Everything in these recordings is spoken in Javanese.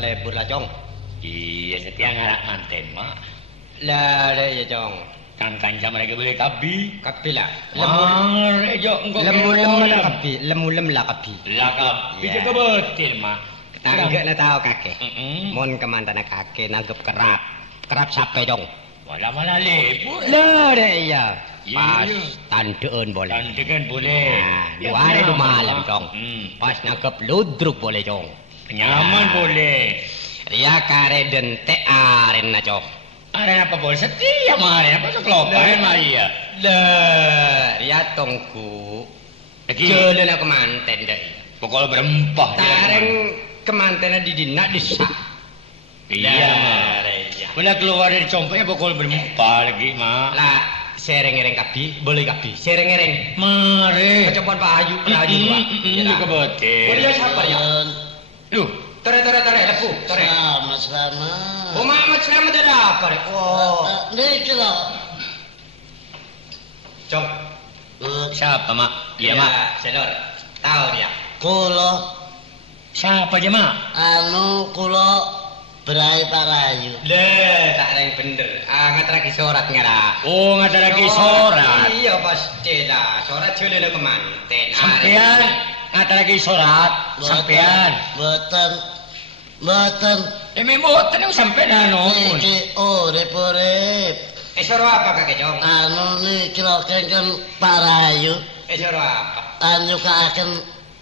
lebur lah, Cong. Iya, setia ngarak manten, Mak. Lah, ya, Cong. Kang kancam mereka boleh kabi. Kapi lah. Lemu-lemu lah kapi. Lemu-lemu lah kapi. Lah kapi juga betul, Mak. Tangga na tahu kakek. Mon kemantana kakek nanggep kerap. Kerap sampai, Cong. Malah lebur. Lah, iya. Pas tandeun boleh. Tandeun boleh. Nah, 2 hari 2 malam, Cong. Pas nangkep ludruk boleh, Cong. Nyaman boleh. Ya kare dente aren na, Cong. Aren apa boleh? Setia mah aren apa seklopan mah iya. Lah, ya tongku. Jalan aku manten deh. Pokoknya berempah. Tareng kemantennya di dina desa. Iya mah. Bila keluar dari companya pokoknya berempah lagi mah. Lah, sereng-ereng kapi, boleh kapi. Sereng-ereng. Mari. Kecopan Pak Ayu, Pak Ayu dua. Itu kebetul. Boleh siapa ya? Duh. Tore, lepu, tore. Selamat. Oh, Mamat selamat ada apa? Oh. Ini loh. Cong. Siapa, Mak? Iya, Mak. Selor. Tahu dia. Kulo. Siapa aja, Mak? Kulo berai Pak Rayu. Tak ada yang bener. Ngat lagi sorat ngara. Oh, ngat lagi sorat. Iya, pasti lah. Sorat jalan ke manten. Sampean ngat lagi sorat. Sampean. Mboten. Mboten yang sampean anu. Iki urip-urip. Soro apa kakek, Cong? Niki lho kengken Pak Rayu. Soro apa? Nyukaaken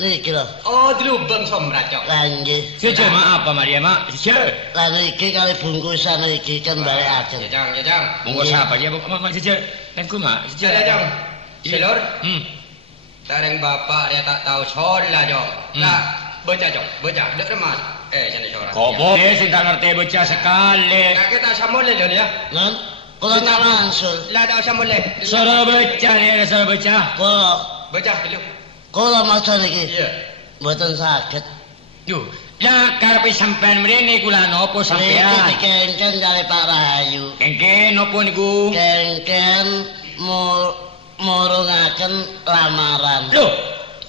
niki lho. Oh, dilubeng somrat, Cong. Lah nggih. Sejak maaf apa Maria, Mak? Sejak. Lah niki kali bungkusan iki kan balekaken. Ya, Cong. Bungkus apa aja, Mak? Sejak. Tengku, Mak. Sejak. Ya, Cong. Selor. Tareng bapak dia tak tahu sholat, Cong. Lah, baca, Cong. Baca. Dek remas. Sana sholat. Kok boleh sih tak ngerti baca sekali. Kakek tak usah mulai, Jon, ya. Nan, kula tak langsung. Lah, tak usah mulai. Suruh baca nih, suruh baca. Kula. Baca dulu. Kula maca niki. Iya. Mboten saged. Duh, lah karepe sampean mrene kula nopo sampean? Niki kengken kali Pak Rahayu. Kengken nopo niku? Kengken murungaken lamaran. Loh,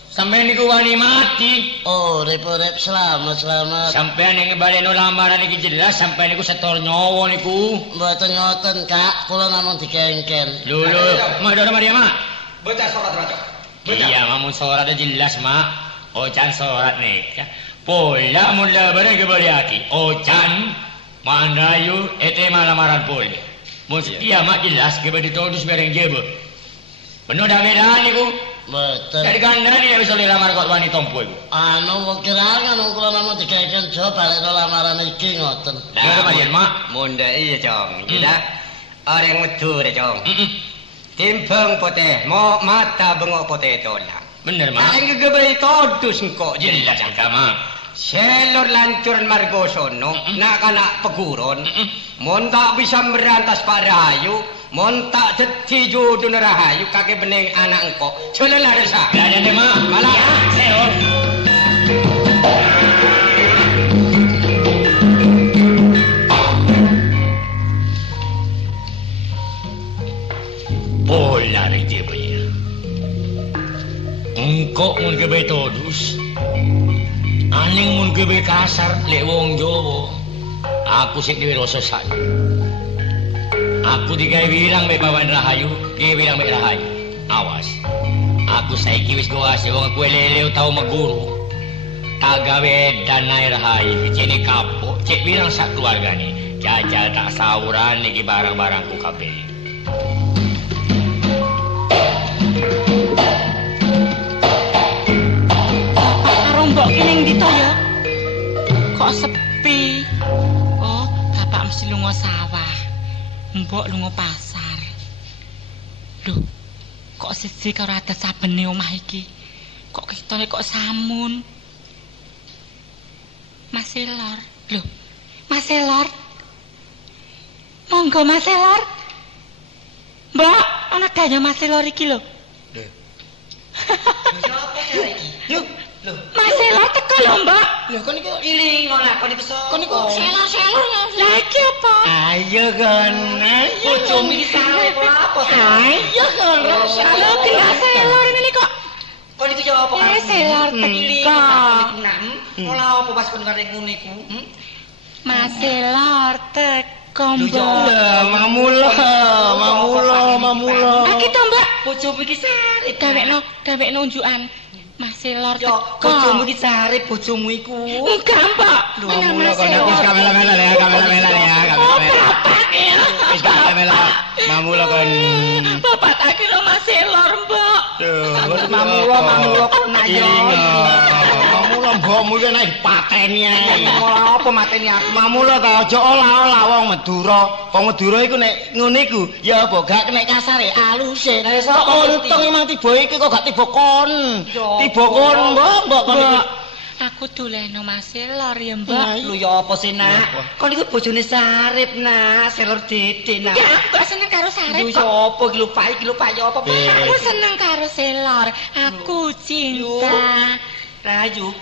sampean niku wani mati. Oh, urip-urip selamat. Sampean yang ngebaleno lamaran iki jelas sampean niku setor nyawa niku. Mboten ngoten, Kak. Kula namung dikengken. Lho, Mak Maria, Mak. Baca sholat, Cong. Iya, mamun sholat ada jelas, Mak. Ocan sholat nih. Pola mula bareng kebaliaki. Ocan mandayu ete malamaran boleh. Iya, Mak jelas kepada ditodus bareng jebe. Penuh dah medan niku. Betul. Dari kandang ini bisa dilamar kok wani tompo iku. Wong kira-kira kula namung dikengken jo balik lamaran iki ngoten. Lah, Marian, Mak. Munda iya, Cong. Kita orang medur, Cong. Timbang poteh, mau mata bengok poteh tolak. Bener, Mak. Paling kegebay todus engkau. Jelas angka, Mak. Selor lancuran margosono, nak anak peguron. Mon tak bisa merantas Pak Rahayu, mon tak jadi jodoh Rahayu, kakek bening anak engkau. Culalah rasa. Ada deh, Mak. Malah. Ya, Selor. Pola nih dia punya. Engkau mun kebe todus, aning mun kebe kasar lek wong Jawa. Aku sik dhewe rasa sana. Aku digawe wirang mek bawan Rahayu, gawe wirang mek Rahayu. Awas. Aku saiki wis goas wong aku lele tau meguru. Tak gawe danai Rahayu, cene kapok, cek wirang sak keluargane. Jajal tak sauran iki barang-barangku kabeh. Mbok ki ning ndi to ya? Kok sepi? Oh, bapak mesti lunga sawah. Mbok lunga pasar. Loh, kok siji karo ada sabene omah iki? Kok ketone kok samun? Mas Elor. Loh, Mas Elor. Monggo Mas Elor. Mbak, ana daya Mas Elor iki lho. Lho. Siapa iki? Yuk. Loh, Mas Elor teko lho, Mbak. Loh, kon niku iling ora, kon niku Kon niku selor-selor ya. Lah iki apa? Ayo kon. Bojomu iki salah apa? Ayo kon. Selor selor ini kok. Kon niku yo apa? Selor teko. Ola apa pas kon kare ngono iku? Maselor teko, Mbok. Mamula. Aki to, Mbok. Bojomu iki sarip. Dawekno unjukan. Maselor Yo, teko. bojomu iki sarip bojomu iku. Enggak, Mbok. Mamula kono wis kamela-mela ya. Wis kamela. Mamula kon. Bapak tak kira Maselor, Mbok. Mamula kok nak yo. Mamula mbokmu iki nek pateni ae. Ora apa mateni aku. Mamula ta aja olah-olah wong Madura. Wong Madura iku nek ngene iku ya apa gak nek kasare aluse. Lah iso Kok untung emang tiba iki kok gak tiba kon. Tiba kon mbok kon iki. Aku doleno Maselor ya, Mbok. Lho ya apa sih, Nak? Kon iku bojone Sarip, Nak. Selor Dede, Nak. Ya, aku seneng karo Sarip. Lho ya apa iki lho Pak ya apa? Aku seneng karo Selor. Aku cinta. Rayu,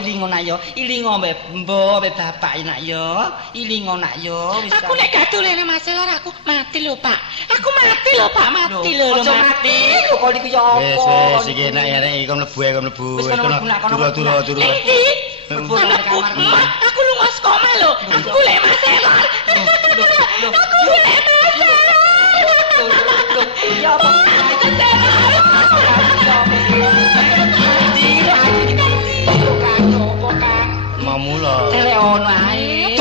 ilingo nak yo. Ilingo mbek mbok, mbek bapak nak yo. Ilingo nak yo. Aku nek gak doleno Maselor aku mati lho, Pak. Aku mati lho, Pak. Mati lho, mati. Lho kok iki ya apa? Wis iki enak ya nek iku mlebu. Wis kono Turu. Endi? Aku lunga sekolah lho. Aku golek Maselor. Aku golek Maselor. Ya apa? Mamula. Telek ono ae.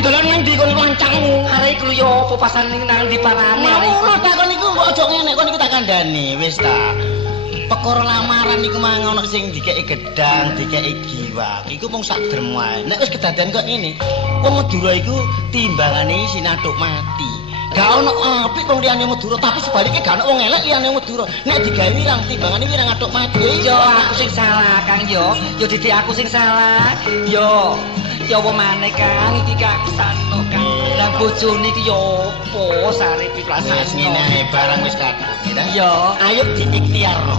Dolan nang ndi kon lancangmu. Arek iku yo apa pasan ning nang di parane. Mamula takon iku kok aja ngene kon iku tak kandhani. Wis ta. Perkara lamaran iku mang ono sing dikeki gedang, dikeki giwak. Iku mung sak drem wae. Nek wis kedadean kok ngene, wong Madura iku timbangane sinathuk mati. Gak ono apik wong liyane Madura, tapi sebaliknya gak ono wong elek liyane Madura. Nek digawe wirang timbangane wirang athuk mati. Yo aku sing salah, Kang yo. Yo dadi aku sing salah. Yo apa maneh Kang iki Kang Sano Kang. Lah bojone iki yo apa Sarip iki Wis ngene ae barang wis kadung. Yo, Ayo diikhtiarno.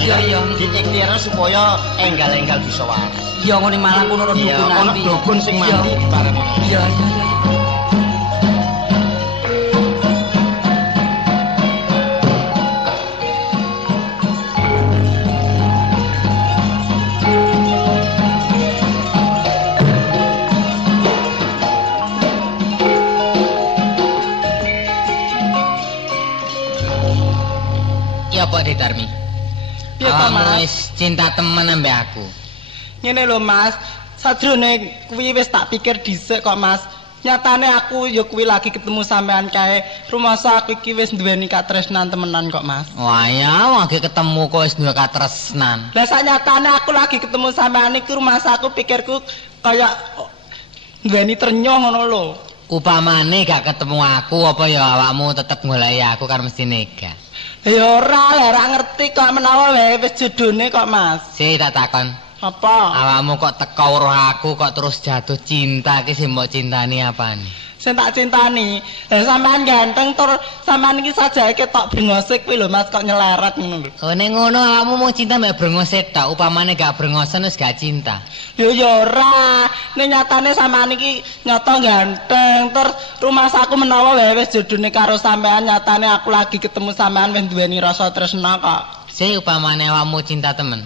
Yo. Diikhtiarno supaya enggal-enggal bisa waras. Yo ngene malah kono dukun Iya, ono dukun sing mati bareng. Yo. Ya Pak Dedarmi. Piye to, Mas? Wis cinta temen ambek aku. Ngene lho Mas, sadurunge kuwi wis tak pikir dhisik kok Mas. Nyatane aku ya kuwi lagi ketemu sampean kae. Rumasa aku iki wis duweni katresnan temenan kok Mas. Wah ya, lagi ketemu kok wis duwe katresnan. Lah sak nyatane aku lagi ketemu sampean iki rumasa aku pikirku kaya duweni trenyo ngono lho. Upamane gak ketemu aku apa ya awakmu tetep goleki aku kan mesti nega. Ya ora ngerti kok menawa wae wis jodone kok Mas. Si tak takon. Apa? Awakmu kok teko weruh aku kok terus jatuh cinta ki sing mbok cintani apane? Sing tak cintani. Lah sampean ganteng tur sampean iki sajake ketok brengose kuwi lho Mas kok nyeleret ngono lho. Oh ning ngono awakmu mau cinta mbek brengose tok, upamane gak brengosen wis gak cinta. Yo ya ora. Nek nyatane sampean iki nyata ganteng tur rumah saku menawa wae wis jodone karo sampean nyatane aku lagi ketemu sampean wis duweni rasa tresna kok. Si upamane awakmu cinta temen.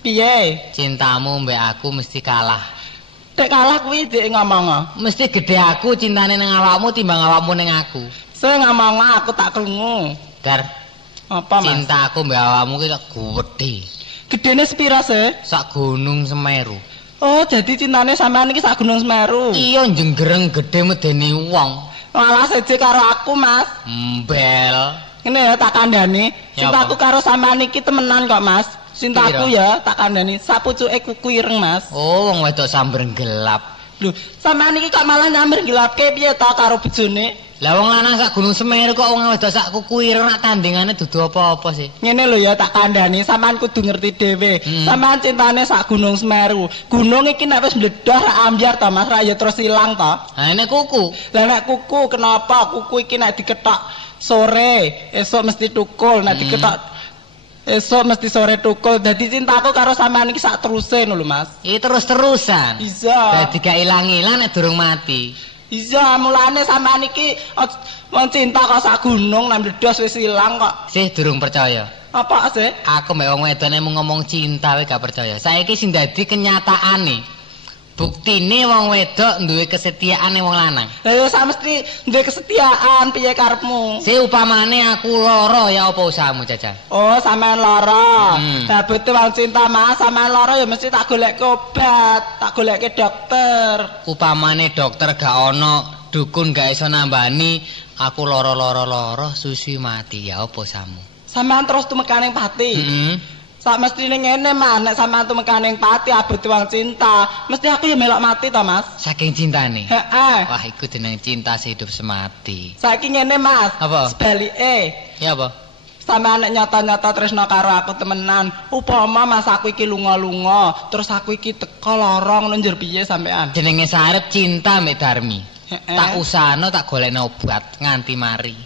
Piye? Cintamu mbek aku mesti kalah. Nek kalah kuwi dhek ngomong. Mesti gede aku cintane ning awakmu timbang awakmu ning aku. Sing ngomong aku tak krungu. Dar, Apa Mas? cinta aku mbek awakmu ki kok gedhe. Gedene sepira sih? Sak gunung Semeru. Oh, jadi cintane sampean iki sak Gunung Semeru. Iya jenggereng gedhe medeni wong. Malah seje karo aku, Mas. Mbel. Ngene ya tak kandhani. Ya, Cintaku apa? karo sampean iki temenan kok, Mas. Cintaku ya tak kandhani sapucuke kuku ireng, Mas. Oh, wong wedok sambar gelap. Lho, sampean iki kok malah nyamber gelapke piye to karo bojone? Lah wong lanang sak gunung Semeru kok wong wedok sak kuku ireng nak tandingane dudu apa-apa sih. Ngene lho ya tak kandhani, sampean kudu ngerti dhewe. Sampean cintane sak Gunung Semeru. Gunung iki nek wis mledhah ra ambyar to, Mas, ra ya terus ilang to. Ha ini kuku. Lah nek kuku kenapa? Kuku iki nek diketok sore, esuk mesti tukul, nek diketok esuk mesti sore tukul. Dadi cintaku karo sampean iki sak teruse lho, Mas. Iki terus-terusan. Iya. Dadi gak ilang-ilang nek durung mati. Iya, mulane sampean iki wong cinta kok sak gunung nek mledhos wis ilang kok. Sih durung percaya. Apa sih? Aku mbek wong wedone mung ngomong cinta wae gak percaya. Saiki sing dadi kenyataane. Buktine wong wedok duwe kesetiaan wong lanang. Lah ya samesti duwe kesetiaan piye karepmu? Si upamane aku lara ya apa usahamu Jajal? Oh, sampean lara. Hmm. Dabute wong cinta Mas, sampean lara ya mesti tak goleke obat, tak goleke dokter. Upamane dokter gak ono, dukun gak iso nambani, aku lara susui mati ya apa usahamu? Sampean terus tumekaning pati. Heeh. Sak mestine ngene Mas, nek sampean tumekaning pati abot wong cinta, mesti aku ya melok mati to Mas. Saking cintane. Heeh. Wah, iku jeneng cinta sehidup semati. Saiki ngene Mas. Apa? Sebalike. Ya apa? Sampeyan nek nyata-nyata tresno karo aku temenan, upama Mas aku iki lunga-lunga, terus aku iki teko lara ngono njur piye sampean? Jenenge sarep cinta mbek Darmi. Heeh. Tak usahano tak golekno obat nganti mari.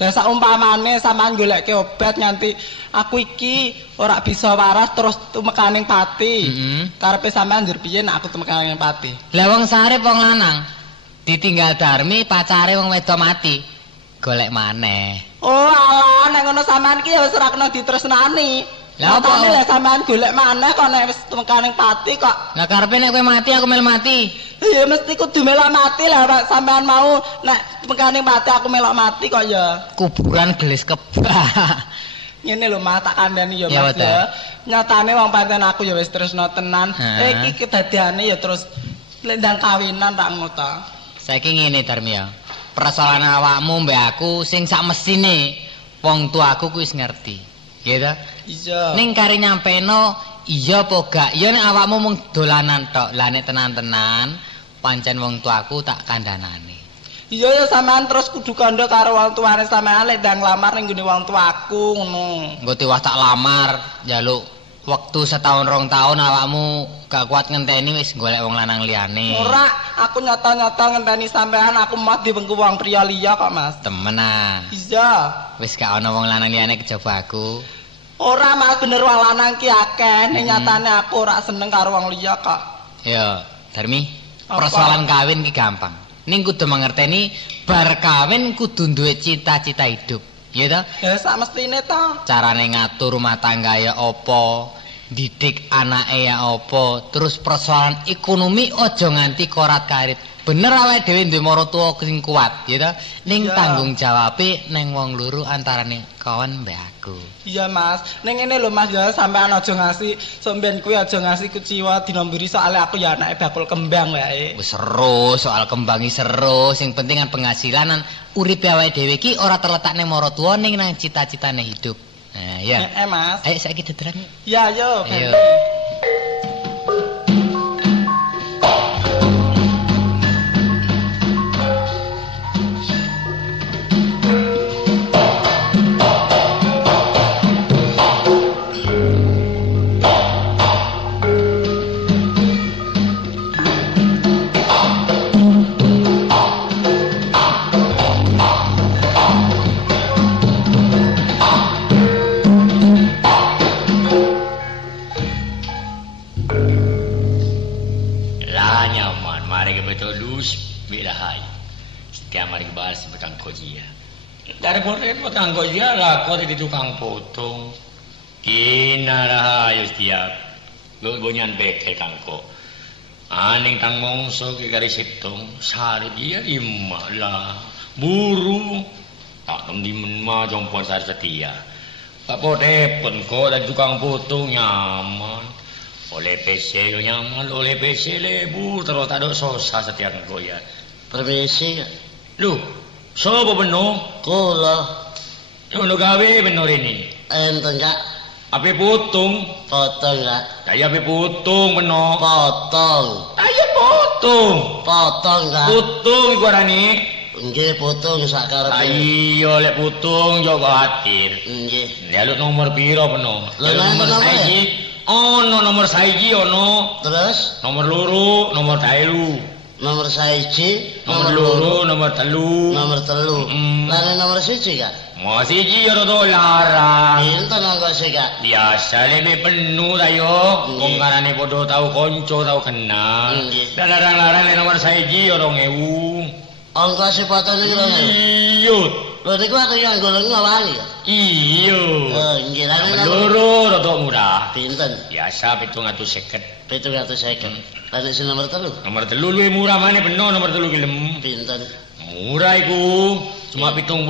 Lah saumpamane sampean goleke obat nganti aku iki ora bisa waras terus tumekaning pati. Heeh. Karepe sampean njur piye nek aku tumekaning pati? Lah wong sarep wong lanang ditinggal Darmi pacare wong wedok mati. Golek maneh. Oh alah nek ngono sampean ki ya wis ora kena ditresnani. Lah apa? Lah sampean golek maneh kok nek wis tumekaning pati kok. Lah karepe nek kowe mati aku mel mati. Ya mesti kudu melok mati lah Pak. Sampean mau nek tumekaning pati aku melok mati kok ya. Kuburan gelis kebah. Ngene lho Mas tak kandhani ya Ya, Mas Pak. ya. Nyatane wong pancen aku ya wis tresno tenan. Heeh. Iki kedadiane ya terus lendang kawinan tak ngono. Saiki ngene Darmi ya. Persoalan awakmu mbek aku sing sak mesine wong tuaku kuwi wis ngerti. Gitu. Iya. Ning kari nyampeno iya apa gak? Ya nek awakmu mung dolanan tok. Lah nek tenan-tenan pancen wong tuaku tak kandhanane. Iya ya sampean terus kudu kandha karo wong tuane sampean lek ndang lamar ning gone wong tuaku ngono. Engko tiwas tak lamar, njaluk wektu setahun rong tahun awakmu gak kuat ngenteni wis golek wong lanang liyane. Ora, aku nyata-nyata ngenteni sampean aku mah dibengku wong priya liya kok Mas. Temen ah. Iya. Wis gak ana wong lanang liyane kejaba aku. Ora Mas bener wong lanang ki akeh, ning nyatane aku ora seneng karo wong liya kok. Ya, Darmi, Apa? persoalan kawin ki gampang. Ning kudu mangerteni bar kawin kudu duwe cita-cita hidup. Ya ta? Ya sak mestine to. Carane ngatur rumah tangga ya apa, didik anake ya apa, terus persoalan ekonomi aja nganti korat-karit. Bener awake dhewe duwe maratuwa sing kuat, ya ta? Ning Iya. tanggung jawabe ning wong loro antarane kawan mbek aku. Iya Mas, ning ngene lho Mas ya sampean aja ngasih somben kuwi aja ngasih kuciwa dina mburi soalnya aku ya anake bakul kembang wae. Wis seru, soal kembangi seru, sing penting kan penghasilan uripe awake dhewe iki ora terletak ning maratuwa ning nang cita-citane hidup. Nah, ya. Mas. Ayo saiki dederan yuk. Ya yo, Ayo. Lah nyaman, mari ke betul lus, bilahai. Setiap mari ke bahas bekang kojia. Dari boleh bekang kojia lah, kau di tukang potong. Kina rahayu setiap. Lu bunyan beke kangko. Aning tang mongso ke garis hitong, sari dia lima lah. Buru, tak di menma jompon sari setia. Tak boleh pun kau dari tukang potong nyaman. Oleh PC nyaman, oleh PC lebu terus tak ada sosa setiap goya. Permisi, Lu, sopo beno? kula Lu gawe beno ini. enten Kak, Ape potong? potong Kak, Saya ape potong beno. potong, Saya potong. potong Kak, Potong iku arane. nggih potong sakarepe, Ayo lek potong yo khawatir. nggih, Ya lu nomor piro beno? Lah, Nomor nomor saiki. Ono nomor saiki ono. terus Nomor loro, nomor telu. nomor saiji, Nomor loro, nomor telu. nomor telu, Mm. lan nomor siji Kak, Mau siji yo rada larang. pinten angka sih Kak, Biasa lebih penuh tayo. Nggih. Kung ngarane podo tau konco tau kenal. Nggih. Dan larang-larang le nomor saiji 2000. angka sih potong iki lho, Iyut. Lho niku aku yang golong ngawangi. Iya. Oh, nggih lan Loro rada murah. pinten? Biasa 750. 750. Lan sing nomor 3? Nomor 3 luwih murah maneh beno nomor 3 ki lem. Pinten? Murah iku. Cuma 75.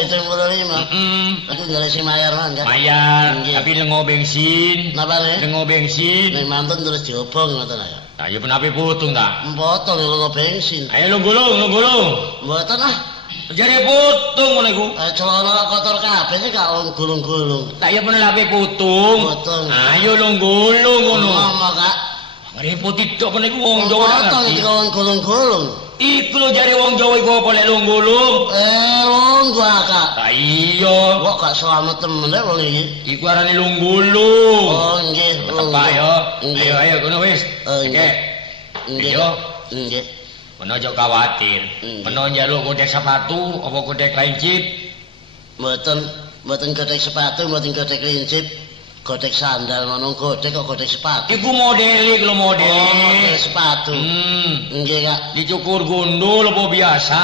75. Aku golek sing mayar man kan. Mayar, Nggih. tapi lengo bensin. Napa le? Lengo bensin. Nek mantun terus diobong ngoten ae. Nah, ya penapi putung ta. Potong lo bensin. Ayo lo gulung. Mboten ah. Jare putung ngono iku. Celana kotor kabeh sih gak wong gulung-gulung. Tak ya penapi putung. Putung. Ayo lo gulung ngono. Ngomong Kak. Repot tidak pun iku wong Jawa tak Potong ngerti. iki wong gulung-gulung. Iku lo jare wong Jawa iku apa lek lo gulung. Wong gua Kak. Tak iya. Kok gak selamat temen deh wong iki. Iku arane lo gulung. Oh nggih. Apa yo? Nggih. Ayo kono wis. Oh, Oke. nggih. Nggih. Iya. Nggih. Meno aja khawatir. Meno njaluk kodek sepatu apa kodek lincip. Mboten godhek sepatu, mboten godhek lincip. Godhek sandal manung godhek kok godhek sepatu. Iku modele iku lho modele. Godhek sepatu. Nggih Kak. Dicukur gundul apa biasa?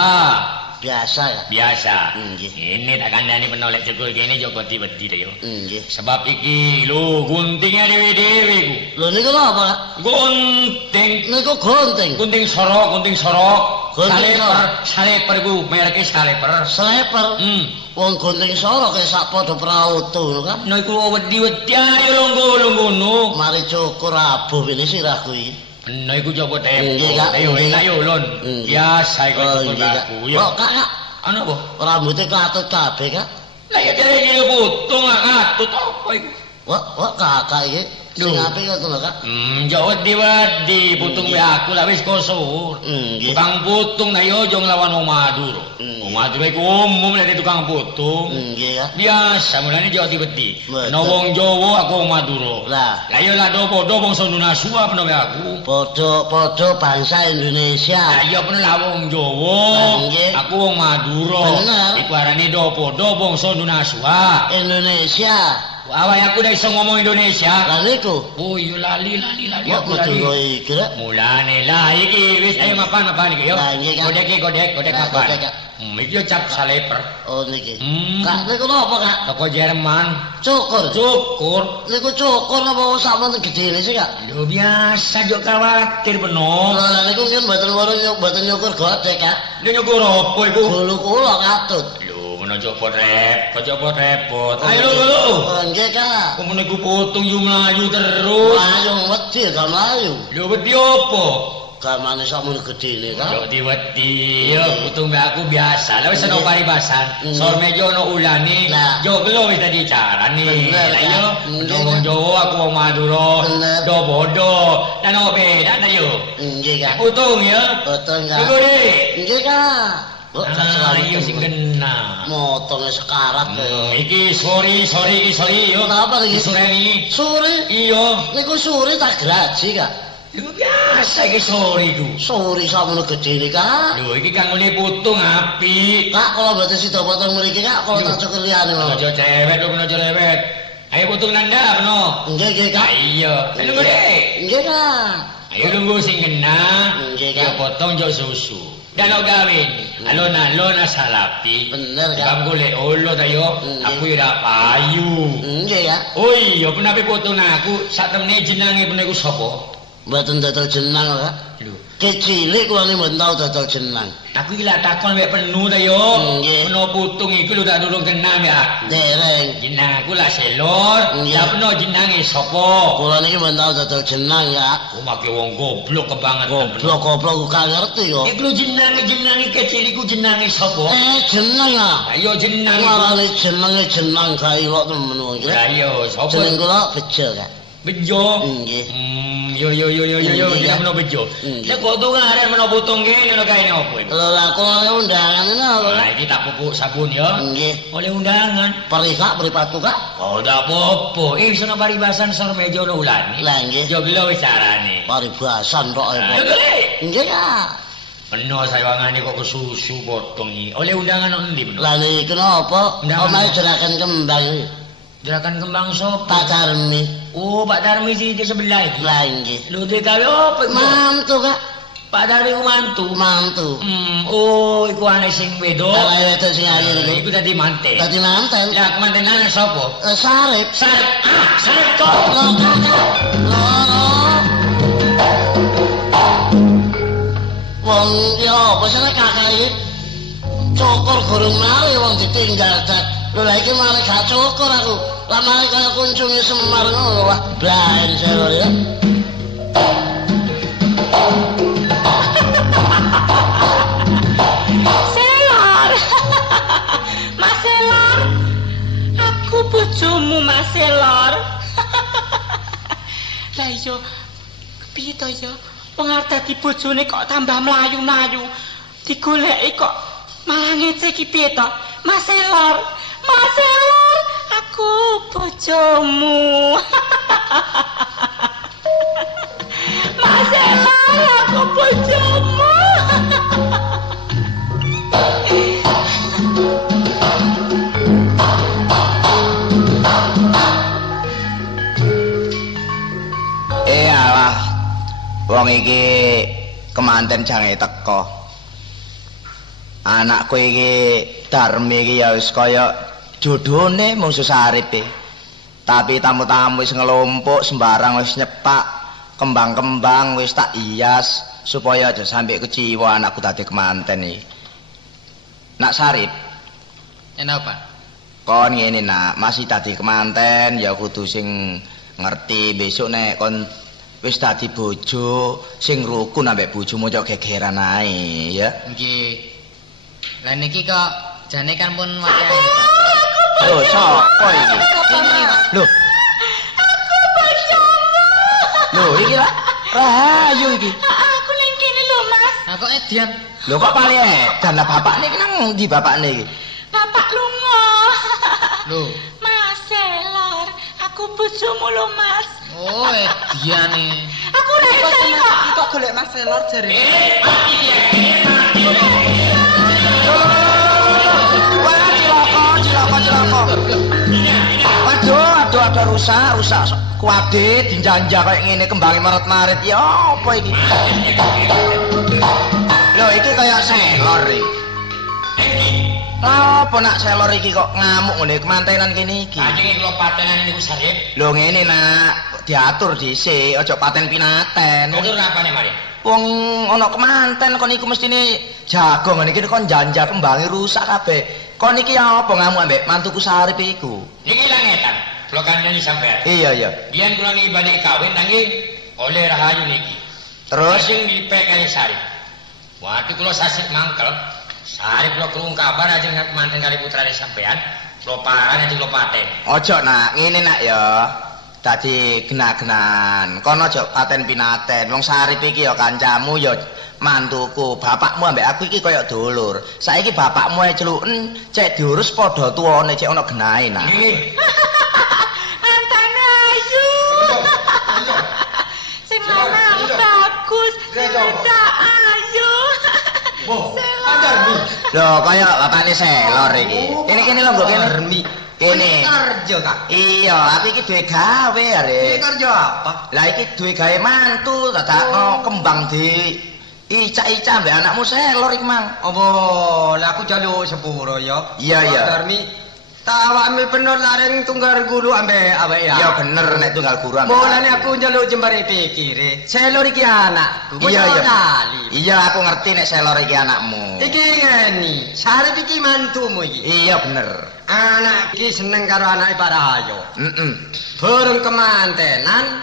Biasa ya. Biasa. Nggih. Ini tak kandhani penolek cukur kene Joko wedi yo. Nggih. Sebab iki lho guntingnya dhewe-dhewe ku. Lho niku lho apa Kak? Gunting. Niku gunting. Gunting sorok. Gunting Saleper ku mereke saleper. Sleper. Wong gunting sorok kaya sak padha prautu lho kan. No iku wedi-wedi ayo lungguh ngono. Mari cukur abuh ini sirahku iki. No iku Joko Nggih, tempo. Kak. Ayo Nggih, Kak. ayo lon. Nggih. Biasa iku Oh, cukur nggih, Kak. aku yo. Kok Kak? Ana apa? Rambutnya katut kabeh Kak. Lah ya jare iki putung atut apa iku? Wah kakak iki sing Duh. apik ngoten lho Kak. Jauh wedi putung be aku lah wis kosur. Nggih. Tukang putung nah yo aja nglawan wong Madura. Wong Madura iku umum lek tukang putung. Nggih ya. Biasa mulane jauh wedi. Betul. Ana wong Jawa aku wong Madura. Lah, Lah yo lah do padha bangsa Indonesia apa be aku. padha bangsa Indonesia. Lah iya pun lah wong Jawa. Nggih. Aku wong Madura. Bener. Iku arane do padha bangsa Indonesia. Indonesia. Awak aku dah iso ngomong Indonesia. Lah niku. Oh iya lali Kok aku kudu lali. iki rek. Mulane lah iki wis ayo mapan iki yo. Lah, nggih, Kak. Godek Lah, mapan. godek, Kak. Iki yo cap saleper. Oh niki. Hmm. Kak niku napa Kak? Toko Jerman. Cukur. Cukur. Niku cukur apa sak wonten gedene sih Kak? Lho biasa yo khawatir beno. Lah niku ngen mboten nyukur godhek Kak. Lho nyukur apa iku? Gulu kula katut. Lho meno copot repot. Ayo lho. Oh nggih Kak. Komun iku putung yu mlayu terus. Mlayu wedi gak mlayu. Lho wedi apa? Gamane sakmono gedene Kak. Yo diwedi yo putung be aku biasa. Lah wis ana paribasan. Sor meja ana ulane. Lah. Yo gelo wis tadi carane. Bener, Lah yo Kak. wong Jawa aku wong Madura. Bener. Do bodo. Dan ono beda ta yo. Nggih Kak. Putung ya. Betul Kak. Iku Dik. Nggih Kak. Kok gak selalu Iya sing kena. motonge sekarat kaya. Iki sorry yo. Kenapa iki? Disureni. Sore. Iya. Niku sore tak graji Kak. Lho biasa iki sorry ku. Sore sakmono gedene Kak. Lho iki kanggone putung apik. Kak kalau mboten sida potong mriki Kak, kalau tak cukur liyane mawon. Aja cewek lho, aja lewet. Ayo putung nanda beno. Nggih Kak. Ayo, ayo Dik. Nggih Kak. Ayo lungguh sing kena. Nggih, Yo Kak. potong jo susu. Dan lo gawin. Alon-alon salapi. Bener Kak. Kamu golek olo ta yo. Nggih. Aku ora payu. Nggih ya. Oh iya, penapi potong aku sak temene jenenge pun iku sapa? Mboten dodol jenang Kak. Lho, Kecilik kula ni mboten tau dodol jenang. aku iki lak takon wek penuh ta yo. Nggih. Peno putung iku lho tak durung kena ya aku. Dereng. Jeneng aku lah selor. Nggih. Lah peno jenenge sapa? Kula niki mboten tau dodol jenang ya. Oh, make wong goblok kebangetan. Goblok gak ngerti kok. Iku jenenge kecil iku jenenge sapa? Jeneng ya. Ayo jeneng. Marane jeneng gak ilok temen wong iki. Lah yo sapa? Jeneng kula Bejo Kak. Bejo. Nggih. Yo Nggih, kita Kak. meno bejo. Nggih. Lah kok tuh arek meno potong kene lho kae opo iku? Lho lah kula undangan napa? Lah iki tak pupuk sabun yo. Nggih. Oleh undangan. Periksa mripatku Kak. Oh, ndak apa-apa. Sono paribasan sor meja ono ulane. Lah nggih. Yo gelo wis carane. Paribasan tok Ayo e. golek. Nggih Kak. Peno sayangane kok kesusu potong iki. Oleh undangan ono ndi peno? Lah niku napa? Undangan. Omahe jerakan kembang iki. Gerakan kembang sapa? Pak Darmi. Oh, Pak Darmi sih di sebelah iki. Lah nggih. Lu duwe gawe apa iki? Mantu Kak. Pak Darmi ku mantu. Mantu. Oh, iku ane sing wedok. Awake wedok sing ayu niku. Iku dadi manten. Dadi manten. Lah kemantenan sapa? Sarip. Sarip. Sarip kok. Wong ya apa sih kakak iki? Cukur gurung mari wong ditinggal dak. Lho lha iki malah gak cukur aku. Lah malah kaya kuncunge Semar ngono wah blaen selor ya. Selor. Mas Selor. Aku bojomu Mas Selor. Lah iya, piye to ya? Wong arep dadi bojone kok tambah mlayu-mlayu. Digoleki kok malah ngece iki piye to? Mas Selor. Mas Selor, aku bojomu. Mas Selor, aku bojomu. Alah, wong iki kemanten jange teko. Anakku iki Darmi iki ya wis kaya jodhone mung Saripe. Tapi tamu-tamu wis ngelompok sembarang wis nyepak, kembang-kembang wis tak hias supaya aja sampe keciwa anakku dadi kemanten iki. Nak Sarip, Kenapa? kon ngene nak, masih dadi kemanten ya kudu sing ngerti besok nek kon wis dadi bojo sing rukun ambek bojomu cok gegeran ae ya. Nggih. Lah niki kok jane kan pun wayahe. Lho sapa iki? Lho. Aku bojomu. Lho iki lah Rahayu iki. Aku ning kene lho, Mas. Lah kok edian? Lho kok paling edan lah bapakne iki nang ndi bapakne iki? Bapak lunga. Lho. Mas Selor, aku bojomu lho, Mas. Oh, ediane. Aku ora iso kok. Kok golek Mas Selor jare. Mati dia. Wah, cilaka. Waduh, rusak. Kuwade dinjanja kaya ngene kembange maret-maret. Ya apa iki? Lho, iki kaya Selor iki. Lah apa nak Selor iki kok ngamuk ngene kemantenan kene iki? Kanjeng kula patenan niku Sarip. Lho ngene nak, diatur dhisik, aja paten pinaten. Atur apane mari? Wong ana kemanten kon iku mestine jago ngene iki kon janja kembange rusak kabeh. Kon iki apa ngamuk ambek mantuku Sarip iku? Niki langetan. Kula kandhani sampean. Iya. Biyen kula niki badhe kawin nanging oleh Rahayu niki. Terus sing dipek kali Sarip. Waktu kula sasik mangkel, Sarip kula krungu kabar ajeng manten kali putrane sampean, kula paran ajeng kula paten. ojo nak, ngene nak ya. Dadi genah-genahan. Kono aja paten pinaten. Wong Sarip iki ya kancamu ya mantuku. Bapakmu ambek aku iki kaya dulur. Saiki bapakmu ae celuken cek diurus padha tuwane cek ana genahe nak. Nggih. Antane ayu. Sing lanang bagus. Tidak ayu. Lho kaya bapakne Selor iki. Kene lho mbok kene. Kene. Kerja Kak. Iya, tapi iki duwe gawe arek. Ini kerja apa? Lah iki duwe gawe mantu dadakno kembang di ica-ica mbek anakmu Selor iki mang. Apa lah aku jaluk sepuro ya. Iya. Darmi tawakmu bener lareng tunggal guru ambek awake ya. Iya bener nek tunggal guru ambek. Mulane aku njaluk jembare pikire. Selor iki anakku. Iya. Lali. Iya aku ngerti nek Selor iki anakmu. Iki ngene, Sarip iki mantumu iki. Iya bener. Anak iki seneng karo anake Pak Rahayu. Burung kemantenan.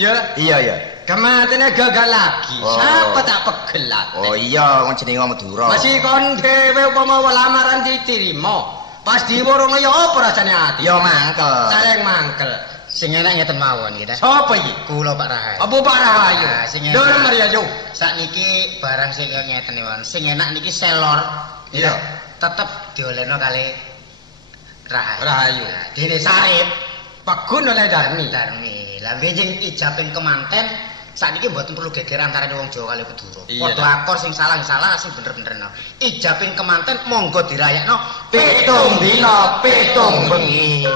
Ya, Iya. kemantenane gagal lagi. Oh. Siapa tak pegelat. Oh iya wong jenenge Madura. Masih kon dhewe upama lamaran diterima. Pas diwurung ya apa rasane ati? Ya mangkel. Saling mangkel. Sing enak ngeten mawon kita. Sapa iki? Kula Pak Rahayu. Apa Pak Rahayu? Nah, sing enak. Dol Maryayu. Sakniki barang sing kaya ngeten mawon. Sing enak niki Selor. Iya. Tetep diolehno kali Rahayu. Rahayu. Nah, dene Sarip Pegun oleh Darmi. Darmi. Lah njing ijabing kemanten sakniki mboten perlu geger antarané wong Jawa kali Madura. Iya, Padha akor sing salah sing bener-benerno. Ijabing kemanten monggo dirayakno 7 dina 7 bengi.